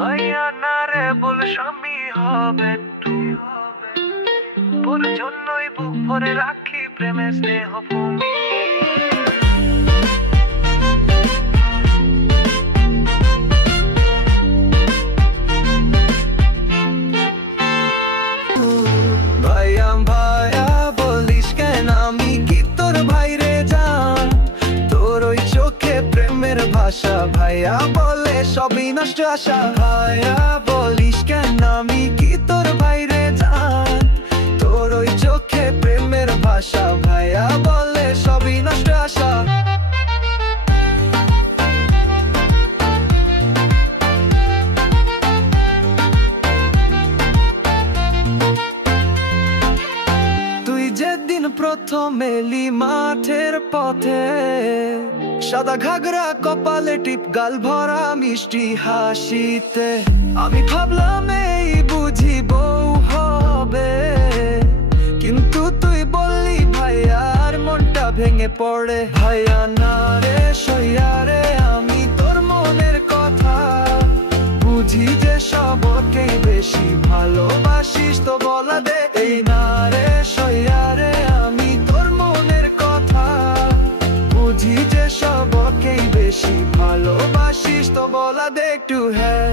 ভাইয়া না রে বল স্বামী হবে তুই, তোর জন্যই বুক ভরে রাখি প্রেমের স্নেহ ভূমি। ভাইয়া ভাইয়া বলিস কেন আমি কি তোর ভাইরে জান, তোর ওই চোখে প্রেমের ভাষা ভাইয়া বলে সবই নষ্ট আশা। ভাইয়া বলিস কেন আমি কি তোর ভাইরে জান, তোর ওই চোখে প্রেমের ভাষা ভাইয়া বলে সবই নষ্ট আশা। তুই যেদিন প্রথম এলি মাঠের পথে, সাদা ঘাগরা কপালে টিপ গাল ভরা মিষ্টি হাসিতে, আমি ভাবলাম এই বুঝি বউ হবে, কিন্তু তুই বললি ভাইয়ার মনটা ভেঙে পড়ে। ভাইয়া না রে সইয়া রে আমি তোর মনের কথা, বুঝি যে সবকেই বেশি ভালোবাসিস তো বলা দে। এই না রে সইয়া রে আমি তোর মনের কথা, বুঝি যে সবকেই বেশি ভালোবাসিস তো বলা দে একটু হ্যাঁ।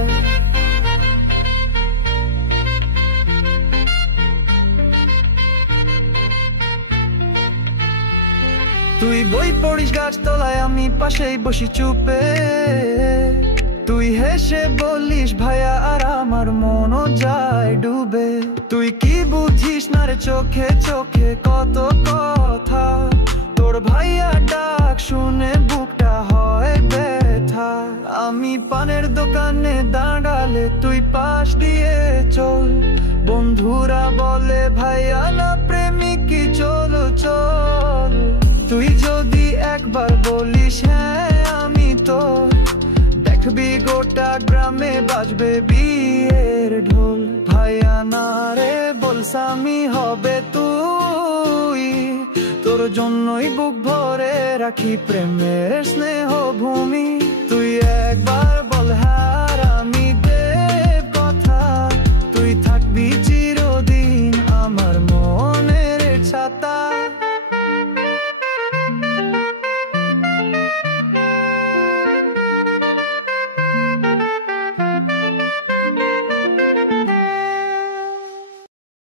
তুই বই পড়িস গাছতলায় আমি পাশেই বসি চুপে, তুই হেসে বলিস ভাইয়া আর আমার মনও যায় ডুবে। তুই কি বুঝিস না রে চোখে চোখে কত কথা, তোর ভাইয়া ডাক শুনে বুকটা হয় ব্যথা। আমি পানের দোকানে দাঁড়ালে তুই পাশ দিয়ে চল, বন্ধুরা বলে ভাইয়া না প্রেমিক কি চলো চল। তুই যদি একবার বলিস হ্যাঁ আমি তো, দেখবি গোটা গ্রামে বাজবে বিয়ের ঢোল। ভাইয়া না রে বল স্বামী হবে তুই, তোর জন্যই বুক ভরে রাখি প্রেমের স্নেহ ভূমি। তুই একবার